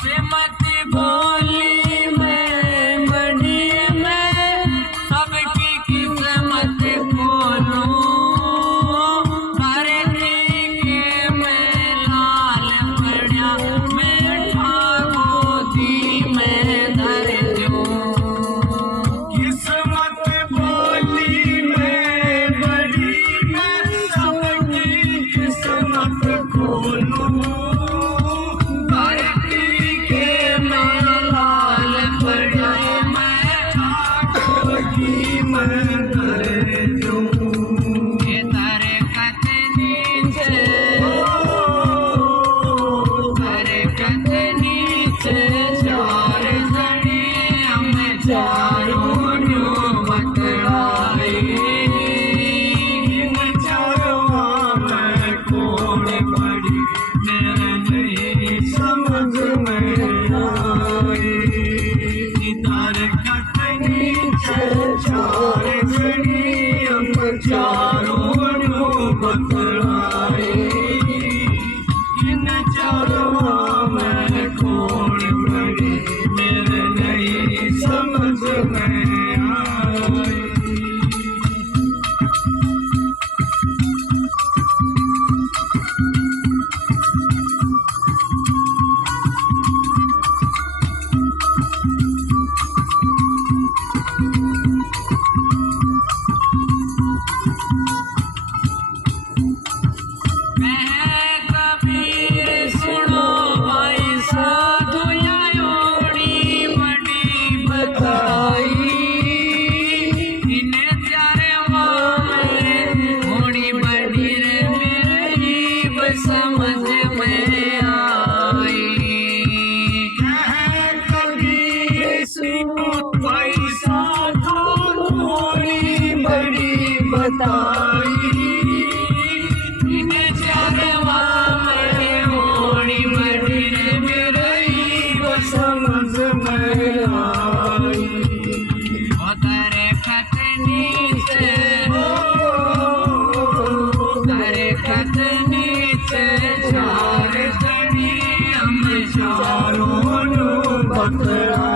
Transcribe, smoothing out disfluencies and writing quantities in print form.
किस्मत बोली मैं बड़ी मैं सबकी किस्मत खोलूं धरती के मैं लाल पड़ा मैं ठाकुर मैं धर दूं किस्मत बोली मैं बड़ी मैं सबकी किस्मत खोलूं धरती के मैं लाल पड़ा मैं ठाकुर मैं धर दूं ये दरख़्त नीचे दरख़्त नीचे चार जने हमें चारों न्यू बतलाए इन चारों में कौन बड़ी मेरे नहीं समझ में आई दरख़्त नीचे चार जनी हम चारों न्यू बतलाए इन चारों में कौन बड़ी मेरे नहीं समझ में आई कबीर सुनो भाई साधु योड़ी बड़ी बताई इन्हें चारे में थोड़ी बड़ी रे मेरी बस समझ में आई कबीर सुनो भाई साधु थोड़ी बड़ी बताई इन्हें चारे में थोड़ी बड़ी रे मेरी बस समझ में आई दरख़्त नीचे दरख़्त नीचे चार जनी हम चारों चारों बतला